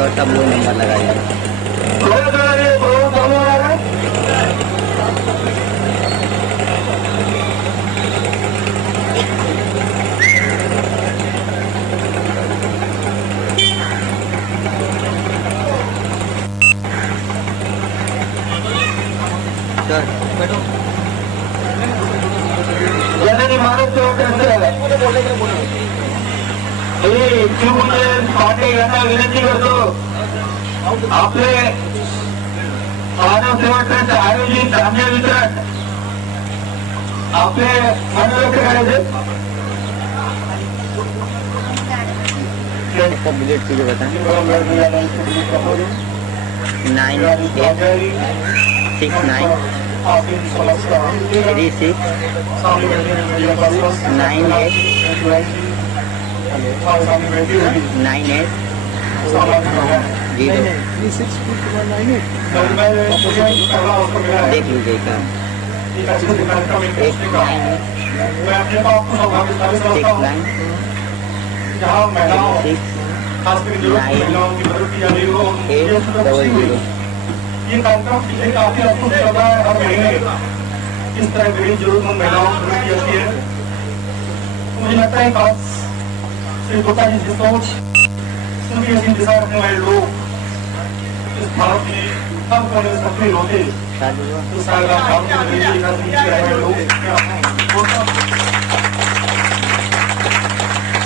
और सब वो नंबर लगाइए। जननी मानव पार्टी यांना विनंती करतो, आपले मानव सेवा ट्रस्ट आयोजित धान्य वितरण आपले मन व्यक्त करायचे। बिलेट तुझे बताएं 98 देख लीजिए क्या मैं अपने आप को सौभाग्यशाली समझता हूँ जहाँ महिलाओं खासकर महिलाओं की मदद की जा रही हो। ये कार्यक्रम काफी अद्भुत चल रहा है। हर महीने इस तरह गरीब जरूरतमंद महिलाओं की मदद की जाती है। मुझे लगता है खास श्री गुप्ता जी की सोच, उनकी ऐसी दिशा रखने वाले लोग इस भारत में हर कोने में सक्रिय होते तो सारा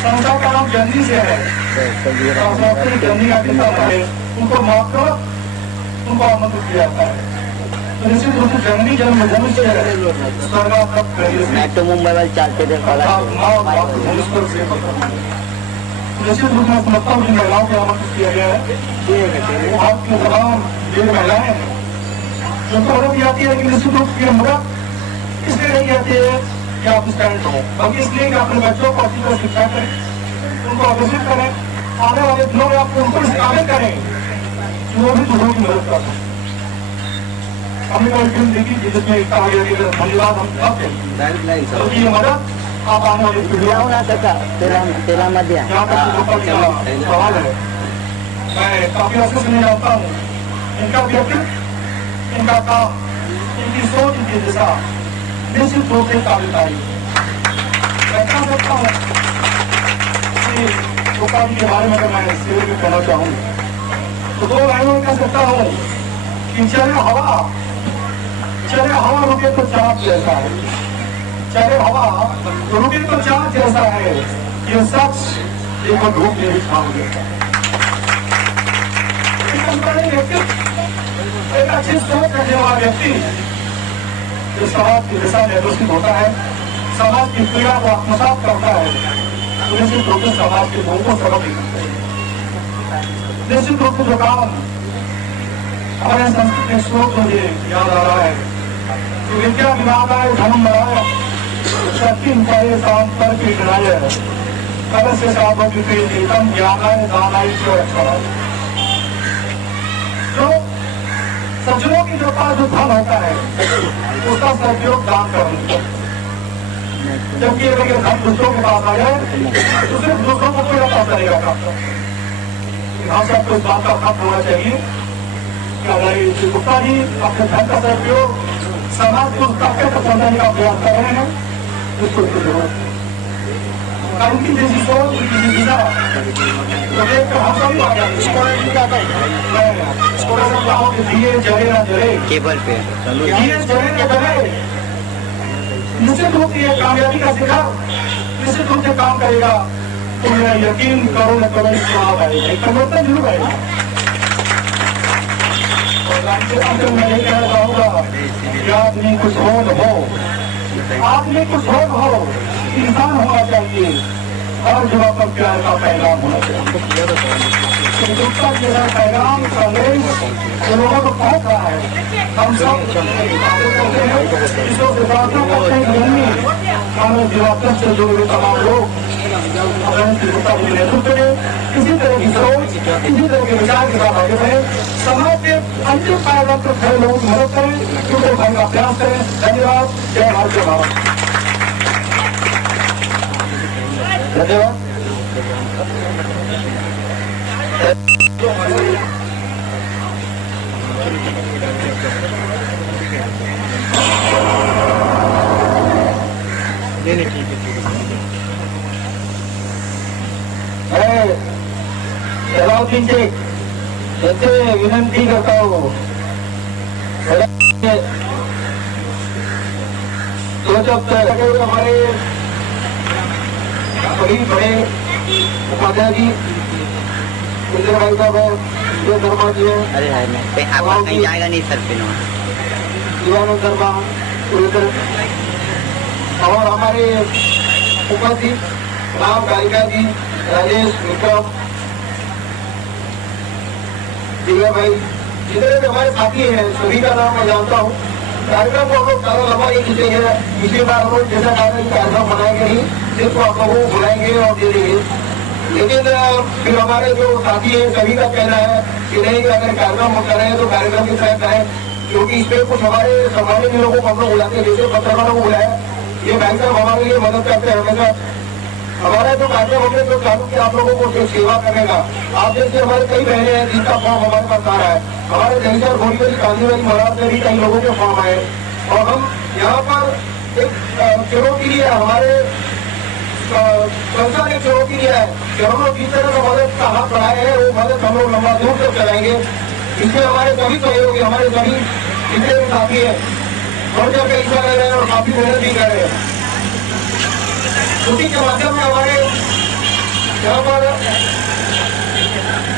संस्था का नाम जननी से है। जननी का किताब है, उनको माफ करो, उनको आमंत्रित किया जाता है। तो निश्चित रूप से जननी जन्म भूमि मैं तो मुंबई वाले चलते थे निश्चित रूप में समझता हूँ महिलाओं को आमंत्रित किया गया है। वो आपकी तमाम जो महिलाएं हैं उनको मदद आती है, लेकिन निश्चित रूप से मदद इसलिए नहीं आती है कि आप स्टैंड हो, बल्कि इसलिए कि अपने बच्चों को अच्छी तरह शिक्षा करें, उनको अग्रसित करें, आने वाले दिनों में आपको उनको शामिल करें कि वो भी दूसरों की मदद कर सकें। हमने कोई फिल्म देखी थी जिसमें कहा गया कि धन्यवाद हम करते हैं, ये मदद आप आने वाली पीढ़ियों सवाल है। मैं काफी अर्से से नहीं जानता हूँ इनका व्यक्तित्व, इनका काम, इनकी सोच, इनकी दिशा निश्चित रूप से काबिल मैं कह सकता हूँ कि गुप्ता जी के बारे में अगर मैं शेर में कहना चाहूँ तो दो लाइनों में कह सकता हूँ कि चले हवा रुके तो चाँद जैसा है, चले हवा रुके तो चाँद जैसा है, ये सच देखो धूप में भी छाव जैसा है। एक अच्छी सोच रखने वाला व्यक्ति जो समाज की दिशा में अग्रसित होता है, समाज की पीड़ा को आत्मसात करता है, तो निश्चित रूप से समाज के लोगों को सबक देते हैं। निश्चित रूप से जो काम हमारे सांस्कृतिक स्रोत मुझे याद आ रहा है कि विद्या विवादाय धर्म बनाए शक्ति उपाय शाम पर की गिराए कल से साधों की प्रीतम ज्ञानाय दानाय जो रक्षा जो सज्जनों की जो पास जो धन होता है उसका सदुपयोग दान करना, जबकि अगर ये धन दूसरों के पास आ जाए तो सिर्फ दूसरों को कोई पैसा नहीं रखा। हम सबको इस बात का खत होना चाहिए कि अगर गुप्ता जी अपने धन का सदुपयोग समाज को ताकत पहुंचाने का प्रयास कर रहे हैं उसको जरूरत है। उनकी जैसी सोच, उनकी दिशा तो देखकर हम सभी आ जाते दिए जले ना जले, केबल पे दिए जले ना जले। निश्चित रूप से कामयाबी का शिखर निश्चित रूप से काम करेगा तो मेरा यकीन करो न करो स्वाब है, परिवर्तन जरूर आएगा। और अंत में मैं ये कहना चाहूंगा कि आदमी कुछ हो न हो, आदमी कुछ हो न हो, इंसान होना चाहिए, हर जगह पर प्यार का पैगाम होना चाहिए। गुप्ता जी का पैगाम संदेश जो लोगों को पहुंच रहा है, हम सब मानव जीवात्म से जुड़े हुए तमाम लोग गुप्ता जी के नेतृत्व में इसी तरह की सोच, इसी तरह के विचार के साथ आगे बढ़े, समाज के अंतिम पायदान पर खड़े लोगों की मदद करें, उनको भरने का प्रयास करें। धन्यवाद। जय भारत, जय भारत। धन्यवाद। सलाउद्दीन शेख ऐसे विनंती करता हूँ तो जब हमारे बड़ी बड़े उपाध्याय जी इंदिरा भाई साहब है, जो धर्मा जी है, अरे हाय मैं आपका कहीं जाएगा नहीं सर पे दीवानंद धर्मा और हमारे उपस्थित राम कालिका जी, राजेश विक्रम, दिव्या भाई, जितने भी हमारे साथी हैं सभी का नाम मैं जानता हूँ। कार्यक्रम को हम लोग ज्यादा लंबा नहीं खींचेंगे। पिछली बार हम लोग जैसा कार्यक्रम बनाएंगे नहीं, सिर्फ आप लोगों को बुलाएंगे और दे देंगे। लेकिन फिर हमारे जो साथी हैं सभी का कहना है कि नहीं, अगर कार्यक्रम करें तो कार्यक्रम के तहत करें, क्योंकि इसमें कुछ हमारे सम्मानित लोगों को हम लोग बुलाते हैं, जैसे पत्रकारों को बुलाया। ये भाई साहब हमारे लिए मदद करते हैं हमेशा। हमारा जो कार्यक्रम हमने जो चालू किया आप लोगों को सेवा करने का, आप जैसे हमारे कई बहने हैं जिनका फॉर्म हमारे पास आ रहा है। हमारे दहीसर गोलीवरी कांदीवरी महाराज में भी कई लोगों के फॉर्म आए और हम यहाँ पर एक चुनौती लिया है, हमारे संस्था ने चुनौती लिया है कि हम लोग जिस तरह का मदद का हाथ बढ़ाए हैं वो मदद हम लोग लंबा दूर तक चलाएंगे। इसमें हमारे सभी सहयोगी, हमारे सभी जितने भी साथी है और जब हिस्सा ले रहे हैं और काफी मेहनत भी कर रहे हैं। उसी के माध्यम में हमारे यहाँ पर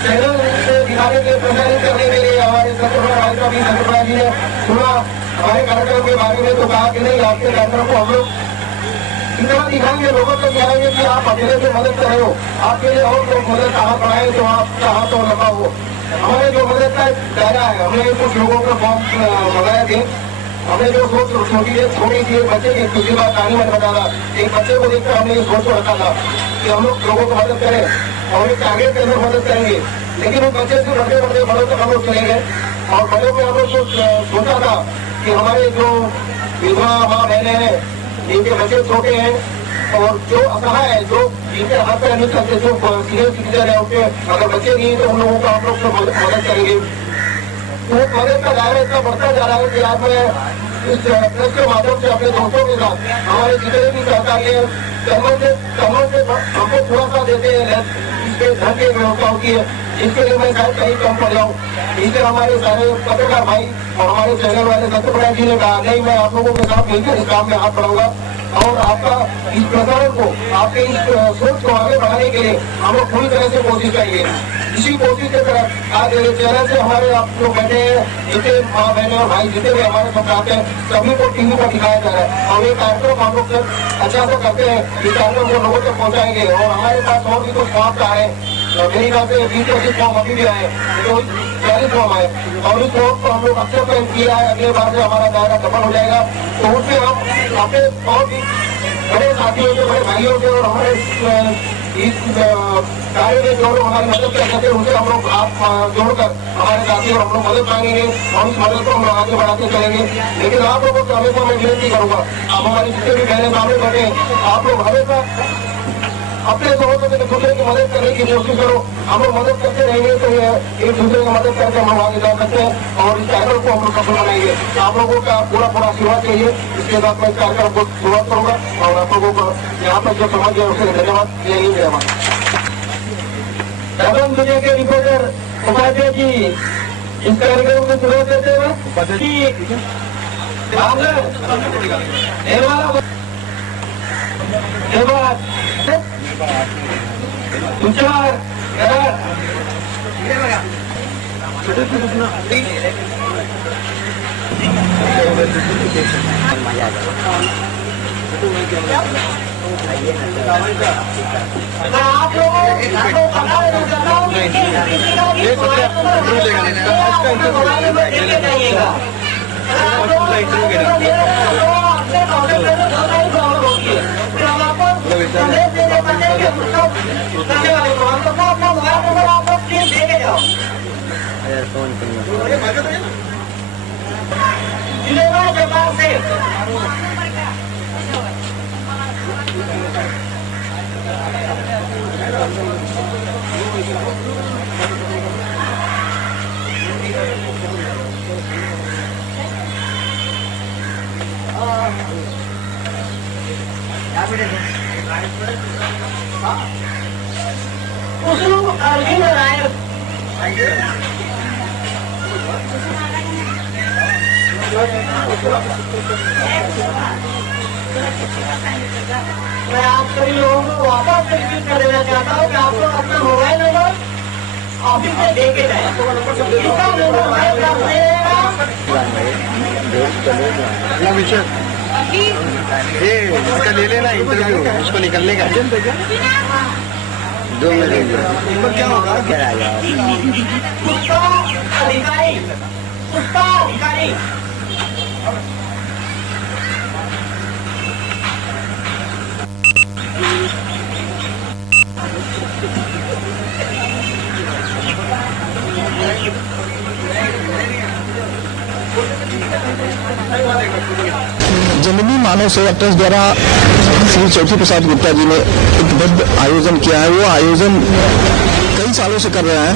चैनल दिखाने के प्रचारित करने के लिए हमारे सत्यप्रभा जी ने सुना हमारे कार्यक्रम के बारे में, तो कहा कि नहीं, आपके कार्यक्रम को हम लोग इतना दिखाएंगे, लोगों तक दिखाएंगे कि आप अकेले से मदद कर रहे हो, आपके लिए और लोग मदद का हाथ बढ़ाए तो आपका हाथ और लंबा हो। हमारे जो मदद का दायरा है, हमने कुछ लोगों का फॉर्म मंगाए थे। हमने जो सोच छोटी सी बच्चे की दूसरी बात कहानी में बता रहा, एक बच्चे को देखकर हमने ये सोच को रखा था कि हम लोग लोगों को मदद करें और एक टारगेट के अंदर मदद करेंगे। लेकिन उस बच्चे से बढ़ते बढ़ते बड़ों तक हम लोग चले गए और बड़ों में हम लोग सोचा था कि हमारे जो विधवा माँ बहने हैं जिनके बच्चे छोटे हैं और जो असहाय है, जो जिनके हाथ पैर नहीं चलते, जो सीनियर सिटीजन है, उनके अगर बच्चे नहीं है तो उन लोगों को हम लोग मदद करेंगे। तो मदद का दायरा इतना बढ़ता जा रहा है कि आज मैं इस प्रेस के माध्यम से अपने दोस्तों के साथ हमारे जितने भी सहकारी हैं कमल से हमको थोड़ा सा देते हैं, इसके धन की व्यवस्था होती है, इसके लिए मैं शायद कहीं कम पड़ जाऊँ। इससे हमारे सारे पत्रकार भाई और हमारे चैनल वाले सत्यप्रभा जी ने कहा नहीं, मैं आप लोगों के साथ मिलकर इस काम में हाथ बढ़ाऊंगा और आपका इस प्रसारण को, आपके इस सोच को आगे बढ़ाने के लिए हम लोग पूरी तरह से कोशिश करेंगे। इसी कोशिश के तरफ आज चैनल से हमारे आप लोग बैठे हैं, जितने माँ बहने और भाई जितने भी हमारे साथ आते हैं, सभी को टीवी पर दिखाया जा रहा है और ये कार्यक्रम हम लोग अच्छा से करते हैं। इस कार्यक्रम को लोगों तक पहुँचाएंगे और हमारे पास और भी कुछ फॉर्म आ रहे हैं, मेरी बात है 20-25 फॉर्म अभी भी आए, तो 40 फॉर्म आए और इस फॉर्म को हम लोग अक्सर पेंट किया है। अगले बार से हमारा दायरा डबल हो जाएगा, तो उसमें हम अपने और भी बड़े साथियों से, बड़े भाइयों से और हमारे इस कार्य में जो लोग हमारी मदद कर सकते हैं उनसे हम लोग हाथ जोड़कर हमारे साथी और हम लोग मदद मांगेंगे और उस मदद को हम लोग आगे बढ़ाते चलेंगे। लेकिन आप लोगों से हमेशा मैं विनती करूंगा, आप हमारी जितने भी बहने सामने बैठे आप लोग हमेशा अपने दोस्तों से एक दूसरे की मदद करने की कोशिश करो। हम लोग मदद करते रहेंगे तो एक दूसरे की मदद करके हम लोग आगे जा सकते हैं और इस कार्यक्रम को हम लोग सफल बनाएंगे। आप लोगों का पूरा आशीर्वाद चाहिए। इसके साथ मैं इस कार्यक्रम को शुरुआत करूंगा और आप लोगों को यहाँ पर जो समझ गया उसके धन्यवाद। यही धन्यवाद। दमन दुनिया के रिपोर्टर उपाध्याय जी इस कार्यक्रम को शुरुआत देते हुए तुषार आप मैं आप सभी लोगों को वापस रिक्वेस्ट कर देना चाहता हूँ कि आप लोग अपना मोबाइल नंबर ऑफिस में दे के जाए। किसका मोबाइल प्राप्त नहीं रहेगा वो विषय ये इसका ले लेना इंटरव्यू उसको निकलने का 2 मिनट क्या होगा कराया पुष्पा अधिकारी जननी मानव सेवा ट्रस्ट द्वारा श्री ज्योति प्रसाद गुप्ता जी ने एक भव्य आयोजन किया है। वो आयोजन कई सालों से कर रहे हैं,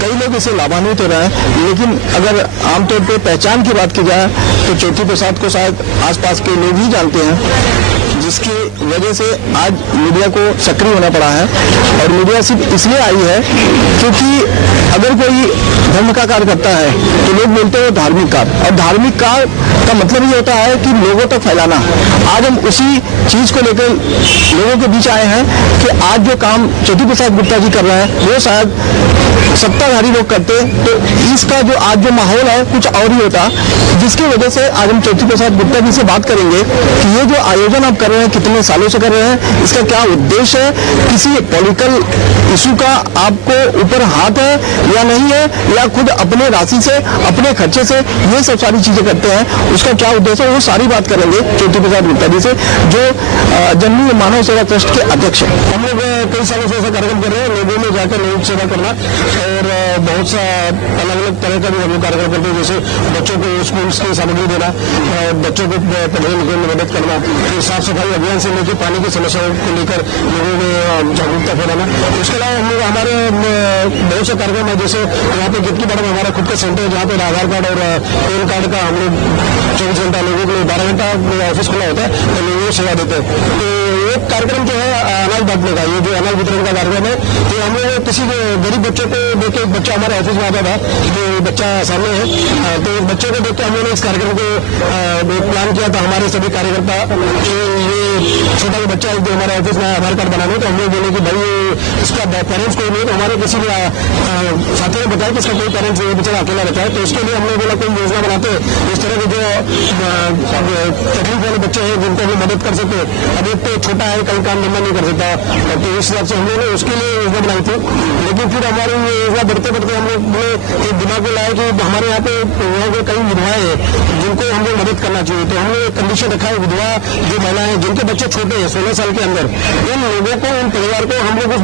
कई लोग इससे लाभान्वित हो रहे हैं, लेकिन अगर आमतौर पर पहचान की बात की जाए तो ज्योति प्रसाद को शायद आसपास के लोग ही जानते हैं, जिसकी वजह से आज मीडिया को सक्रिय होना पड़ा है। और मीडिया सिर्फ इसलिए आई है क्योंकि अगर कोई धर्म का कार्य करता है तो लोग बोलते हैं धार्मिक कार्य, और धार्मिक कार्य का मतलब ये होता है कि लोगों तक फैलाना। आज हम उसी चीज को लेकर लोगों के बीच आए हैं कि आज जो काम ज्योति प्रसाद गुप्ता जी कर रहे हैं वो शायद सत्ताधारी लोग करते, तो इसका जो आज जो माहौल है कुछ और ही होता, जिसकी वजह से आज हम ज्योति प्रसाद गुप्ता जी से बात करेंगे कि ये जो आयोजन आप कर रहे हैं कितने सालों से कर रहे हैं, इसका क्या उद्देश्य है, किसी पॉलिटिकल इशू का आपको ऊपर हाथ है या नहीं है, या खुद अपने राशि से अपने खर्चे से ये सब सारी चीजें करते हैं, उसका क्या उद्देश्य है, वो सारी बात करेंगे ज्योति प्रसाद गुप्ता जी से, जो जननी मानव सेवा ट्रस्ट के अध्यक्ष है। हम लोग कई सालों से ऐसा कार्यक्रम कर रहे हैं, लोगों में जाकर लोक सेवा करना, और बहुत सा अलग अलग तरह का भी हम लोग कार्यक्रम करते हैं, जैसे बच्चों को स्कूल की सामग्री देना, बच्चों को पढ़ने लिखने में मदद करना, फिर साफ सफाई अभियान से लेकर पानी की समस्याओं को लेकर लोगों में जागरूकता फैलाना। उसके अलावा हम लोग हमारे बहुत से कार्यक्रम है, जैसे यहाँ पे गिफ्ट की बड़ा हमारा खुद का सेंटर है, जहाँ पे आधार कार्ड और पैन कार्ड का हम लोग 24 घंटा लोगों के लिए 12 घंटा ऑफिस खुला होता है, तो लोगों को सेवा देते हैं। तो एक कार्यक्रम जो है अनाज बांटने का, ये जो अनाज वितरण का कार्यक्रम है, तो हम लोग किसी गरीब बच्चों को देख के, एक बच्चा हमारे ऑफिस में आता था, तो बच्चा सामने है, तो एक बच्चे को देख के हम लोगों ने इस कार्यक्रम को प्लान किया था। हमारे सभी कार्यकर्ता, ये छोटा सा बच्चा जो हमारे ऑफिस में आधार कार्ड बनाने, तो हम लोग बोले कि भाई इसका पेरेंट्स कोई नहीं, तो हमारे किसी साथी ने बताया कि इसका कोई पेरेंट्स नहीं, बेचारा अकेला रहता है, तो उसके लिए हम लोग बोला कोई योजना बनाते इस तरह के जो तकलीफ वाले बच्चे हैं जिनको हम मदद कर सकते। अब एक तो छोटा है, कहीं काम धंधा नहीं कर सकता, तो इस हिसाब से हम लोगों ने उसके लिए योजना बनाई थी। लेकिन फिर हमारी ये योजना बढ़ते बढ़ते हम लोग एक दिमाग में लाया कि हमारे यहाँ पे कई विधवाएं हैं जिनको हम लोग मदद करना चाहिए, तो हमने एक कंडीशन रखा है, विधवा जो महिला है जिनके बच्चे छोटे हैं 16 साल के अंदर, इन लोगों को, इन परिवार को हम लोग एक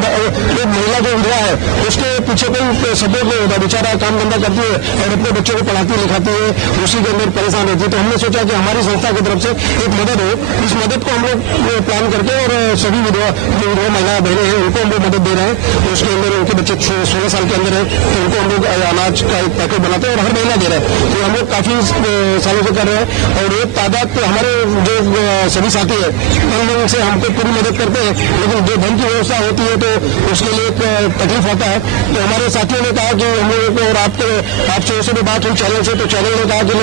महिला जो विधवा है उसके पीछे कोई सपोर्ट नहीं होता, बेचारा काम धंधा करती है और अपने बच्चों को पढ़ाती लिखाती है, उसी के अंदर परेशान रहती है। तो हमने सोचा कि हमारी संस्था की तरफ से एक मदद हो, इस मदद को हम लोग प्लान करके और सभी विधवा महिला बहनें हैं उनको हम लोग मदद दे रहे हैं। तो उसके अंदर उनके बच्चे 16 साल के अंदर है, तो उनको हम लोग अनाज का एक पैकेट बनाते हैं और हर महीना दे रहे हैं। तो हम लोग काफी सालों से कर रहे हैं, और एक तादाद हमारे जो सभी साथी है उन लोगों से हमको पूरी मदद करते हैं, लेकिन जो धन की व्यवस्था होती है तो उसके लिए एक तकलीफ होता है। तो हमारे साथियों ने कहा कि हम लोगों को, और आपसे उससे भी बात हुई चैनल से, तो चैनल ने कहा कि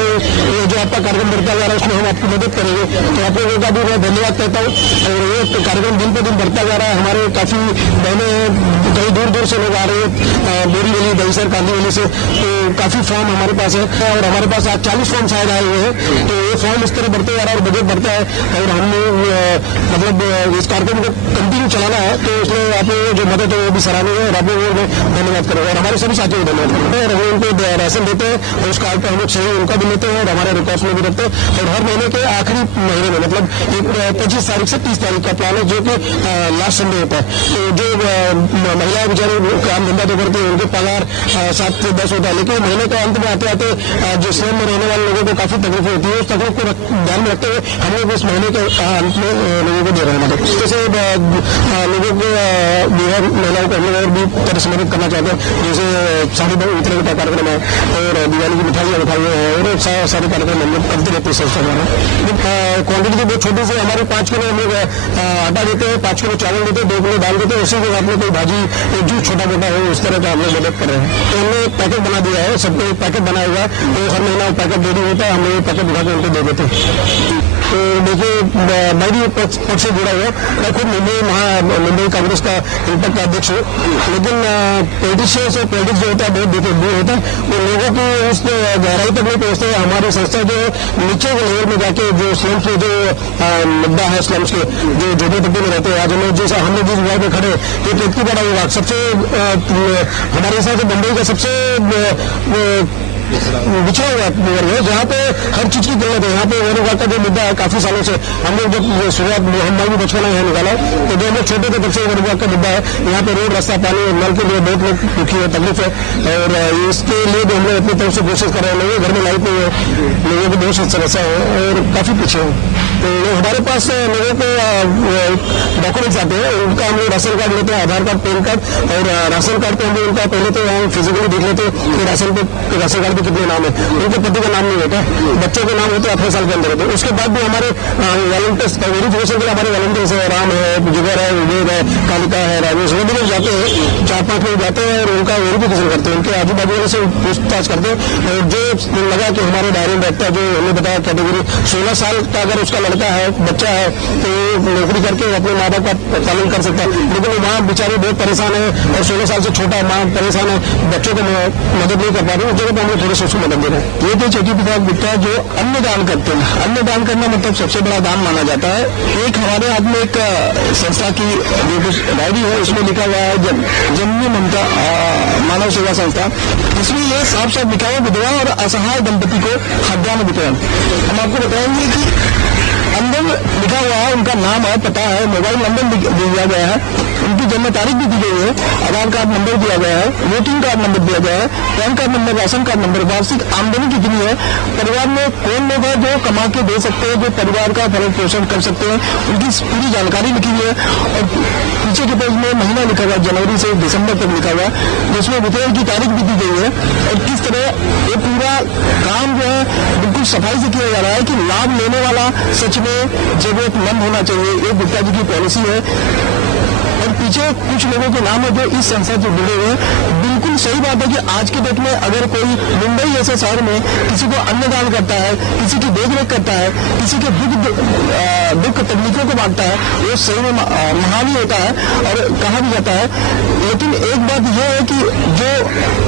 जो आपका कार्यक्रम बढ़ता जा रहा है उसमें हम आपकी मदद करेंगे। तो आप लोगों का भी मैं धन्यवाद कहता हूँ। और ये कार्यक्रम दिन पे दिन बढ़ता जा रहा है, हमारे काफी बहनें कई दूर दूर से लोग आ रहे हैं, बोरीवली, दहीसर, कांदीवली से, तो काफी फॉर्म हमारे पास है, और हमारे पास आज 40 फॉर्म शायद आए हुए हैं। तो ये फॉर्म इस तरह बढ़ते जा रहा है और बजट बढ़ता है, और हम मतलब इस कार्यक्रम को कंटिन्यू चलाना है, तो इसलिए आप लोगों जो मदद है वो भी सराहनीय है, और आप लोगों को धन्यवाद करेंगे, और हमारे सभी साथियों को धन्यवाद करते हैं। और उनको राशन देते हैं, और उस कार्ड पर हम लोग सही उनका भी लेते हैं और हमारे रिकॉर्ड्स में भी रखते हैं। और हर महीने के आखिरी महीने में, मतलब 25 तारीख से 30 तारीख का प्लान है, जो कि लास्ट संडे होता है। तो जो महिलाएं बेचारे काम धंधा तो करती है, उनके पगार 7 से 10 होता है, लेकिन महीने के अंत में आते आते जो श्रम में रहने वाले लोगों को काफी तकलीफ होती है। उस तकलीफ को ध्यान में रखते हुए हम लोग इस महीने के अंत में लोगों को दे रहे हैं मदद। जैसे लोगों को महिलाओं को हम लोग और भी तरह से मदद करना चाहते हैं, जैसे साड़ी वितरण का कार्यक्रम है, और दिवाली की मिठाइयाँ है, और सारे कार्यक्रम हम लोग करते रहते हैं संस्था द्वारा। क्वांटिटी बहुत छोटी सी, हमारे 5 किलो हम लोग आटा देते हैं, 5 किलो चावल देते हैं, 2 किलो दाल देते हैं, उसी के आपने कोई भाजी एक जूस छोटा मोटा हो उस तरह का हम लोग मदद कर रहे हैं। तो हमने पैकेट बना दिया है, सबको एक पैकेट बनाया हुआ है, तो हर महीना पैकेट रेडी होता है, हम लोग पैकेट उठा के उनको दे देते हैं। तो देखिए मैं भी पक्ष से जुड़ा हुआ, मैं खुद मुंबई कांग्रेस का इम्पैक्ट का अध्यक्ष हूँ, लेकिन पॉलिटिशियंस और पॉलिटिक्स जो होता है बहुत दूर होता है, वो लोगों की उस गहराई तक नहीं पहुँचते। हमारी संस्था जो नीचे के लेवल में जाके जो स्लम्स के जो मुद्दा है, स्लम्स के जो झोपड़पट्टी में रहते हैं, आज हम जैसा हमने जिस जगह पे खड़े ये कितनी बड़ा विभाग सबसे हमारे हिसाब से मुंबई का सबसे बिछड़ा हुआ वर्ग है, जहाँ पे हर चीज की किल्लत है। यहाँ पे वेणुगोपाल का जो मुद्दा है काफी सालों से हम लोग जब शुरुआत हम भी बचपन यहाँ निकाला, तो जो हम लोग छोटे थे तब से वेणुगोपाल का मुद्दा है। यहाँ पे रोड, रास्ता, पानी, नल के लिए बहुत लोग दुखी है, तकलीफ है, और इसके लिए भी हम लोग अपनी तरफ से कोशिश कर रहे हैं। लोगों घर में लाइट नहीं है, लोगों की बहुत समस्या है और काफी पीछे है। तो हमारे पास लोगों को डॉक्यूमेंट्स आते हैं, उनका हम लोग राशन कार्ड लेते हैं, आधार कार्ड, पैन कार्ड, और राशन कार्ड पे हम लोग उनका पहले तो हम फिजिकली देख लेते हैं कि राशन कार्ड पे कितने नाम है, उनके पति का नाम नहीं होता, बच्चों के नाम होते हैं 18 साल के अंदर होते हैं। उसके बाद भी हमारे वॉलंटियर्स वेरिफिकेशन के लिए हमारे वॉलंटियर्स है, राम है, जुगर है, विवेक है, कालिका है, राजेश, वो भी लोग जाते हैं, 4-5 लोग जाते हैं और उनका वेरिफिकेशन करते हैं, उनके आजू बाजू वाले से पूछताछ करते हैं। और जो लगा कि हमारे दायरे में बैठता है, जो हमें बताया कैटेगरी 16 साल का अगर उसका लड़का है, बच्चा है, तो नौकरी करके अपने माँ बाप का पालन कर सकता है, लेकिन माँ बेचारी बहुत परेशान है और 16 साल से छोटा माँ परेशान है, बच्चों को मदद नहीं कर पा रही, उस जगह पर हम लोग थोड़े से उसको मदद दे रहे हैं। ये तो ज्योति प्रसाद गुप्ता जो अन्नदान करते हैं, अन्नदान करना मतलब सबसे बड़ा दान माना जाता है। एक हमारे हाथ में एक संस्था की जो डायरी है, उसमें लिखा हुआ है जननी ममता मानव सेवा संस्था, इसमें ये साफ साफ लिखा हुआ विधवा और असहाय दंपति को खाद्यान्न वितरण। हम आपको बताएंगे कि अंदर लिखा हुआ है, उनका नाम है, पता है, मोबाइल नंबर दिया गया है, उनकी जन्म तारीख भी दी गई है, आधार कार्ड नंबर दिया गया है, वोटिंग कार्ड नंबर दिया गया है, pan card number, ration card number, वार्षिक आमदनी कितनी है, परिवार में कौन लोग हैं जो कमा के दे सकते हैं, जो परिवार का भरण पोषण कर सकते हैं, उनकी पूरी जानकारी लिखी हुई है। और पीछे के पेज में महीना लिखा हुआ, जनवरी से दिसंबर तक लिखा हुआ, जिसमें वितरण की तारीख भी दी गई है और किस तरह ये पूरा काम जो है बिल्कुल सफाई से किया जा रहा है कि लाभ लेने वाला सच में जरूरतमंद होना चाहिए। ये गुप्ता जी की पॉलिसी है और पीछे कुछ लोगों के नाम है जो इस संस्था से जुड़े हुए हैं। बिल्कुल सही बात है कि आज के डेट में अगर कोई मुंबई जैसे शहर में किसी को अन्नदान करता है, किसी की देखरेख करता है, किसी के दुख तकलीफों को बांटता है, वो सही में महान ही होता है और कहा भी जाता है। लेकिन एक बात यह है कि जो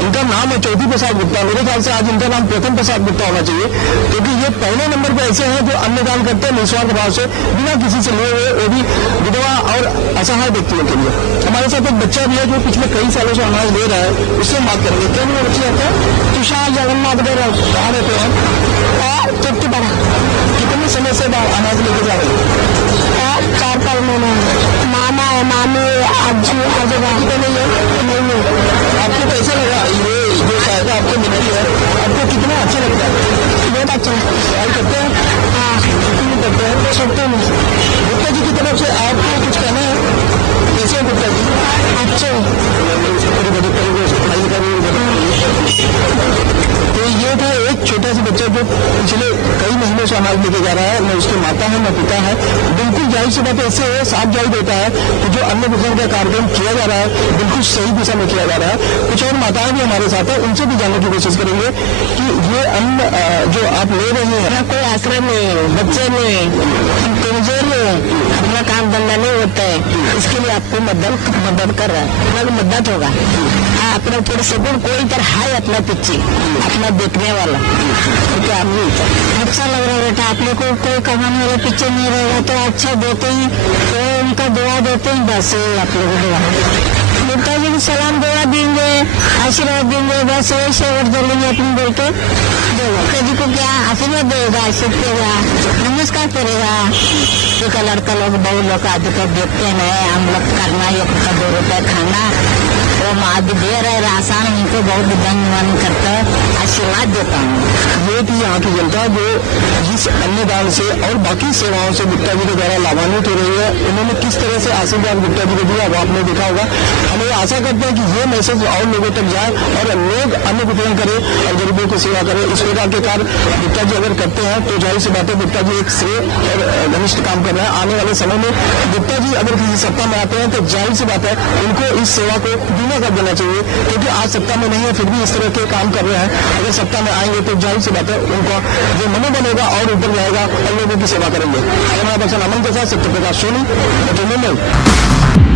इनका नाम है ज्योति प्रसाद गुप्ता, मेरे ख्याल से आज इनका नाम प्रथम प्रसाद गुप्ता होना चाहिए, क्योंकि ये पहले नंबर पर ऐसे हैं जो अन्नदान करते हैं निस्वार्थ भाव से, बिना किसी से लिए हुए, वो भी विधवा और असहाय व्यक्तियों के लिए। हमारे साथ एक बच्चा भी है जो पिछले कई सालों से अनाज ले रहा है, उससे बात करेंगे। क्या नाम बच्चे आता है? तुषार जगन्नाथ कहाँ रहते हैं? तृप्ति बड़ा। कितने समय से अनाज लेके जा रहे हैं? 4-5 महीने। मामा है, मामी, आजी, आजोबा नहीं है। आपको कैसे लगा ये जो सहायता आपको मिलती है, आपको कितना अच्छा लगता है? बहुत अच्छा सहाय करते हैं। हाँ, करते हैं, सकते नहीं। गुप्ता जी की तरफ से आपको कुछ कहना है? कैसे गुप्ता जी? अच्छे तो ये था एक छोटा सा बच्चा जो पिछले कई महीनों से अनाज लेके जा रहा है, न उसकी माता है न पिता है। बिल्कुल जाहिर सी बात ऐसे है, साफ जाहिर होता है कि जो अन्न वितरण का कार्यक्रम किया जा रहा है बिल्कुल सही दिशा में किया जा रहा है। कुछ और माताएं भी हमारे साथ है, उनसे भी जानने की कोशिश करेंगे कि ये अन्न जो आप ले रहे हैं, कोई आश्रम में, बच्चे में, कमजोर में अपना काम धंधा नहीं होता है, इसके लिए आपको मदद कर रहा है, अपना मदद होगा। हाँ, अपना थोड़े सपोर्ट कोई पर है, अपना पीछे अपना देखने वाला, तो क्या अच्छा लग रहा है बेटा। आपने को कोई कमाने वाला पीछे नहीं रहेगा तो अच्छा देते ही, तो उनका दुआ देते ही, बस आप लोग दुआ गुप्ता जी को सलाम दुआ देंगे, आशीर्वाद देंगे, बस वैसे और जलेंगे अपने बोल के गुप्ता जी को क्या आशीर्वाद देगा, सीखेगा, नमस्कार करेगा। तो लड़का लोग, बहू लोग आदि को देखते हैं, हम लोग करना ही अपना 2 रुपये खाना, वो माद दे रहे राशन, उनको बहुत धन्यवाद करता आशीर्वाद देता हूँ। ये थी यहाँ की जनता जो इस अन्नदान से और बाकी सेवाओं से गुप्ता जी के द्वारा लाभान्वित हो रही है। उन्होंने किस तरह से आशीर्वाद गुप्ता जी को दिया वो आपने देखा होगा। हम ये आशा करते हैं कि ये मैसेज और लोगों तक जाए और लोग अन्न वितरण करें और गरीबों की सेवा करें। इस प्रकार के कार्य गुप्ता जी अगर करते हैं तो जाहिर सी बात है गुप्ता जी एक श्रेय और घनिष्ठ काम कर रहे हैं। आने वाले समय में गुप्ता जी अगर किसी सत्ता में आते हैं तो जाहिर सी बात है उनको इस सेवा को धीमा कर देना चाहिए, क्योंकि आज सत्ता में नहीं है फिर भी इस तरह के काम कर रहे हैं। अगर सत्ता में आएंगे तो जाहिर सी बात है उनका जो मनोबल होगा और ऊपर जाएगा और लोगों की सेवा करेंगे। कैमरा पर्सन अमन के साथ सत्य प्रकाश सोनी, मुंबई।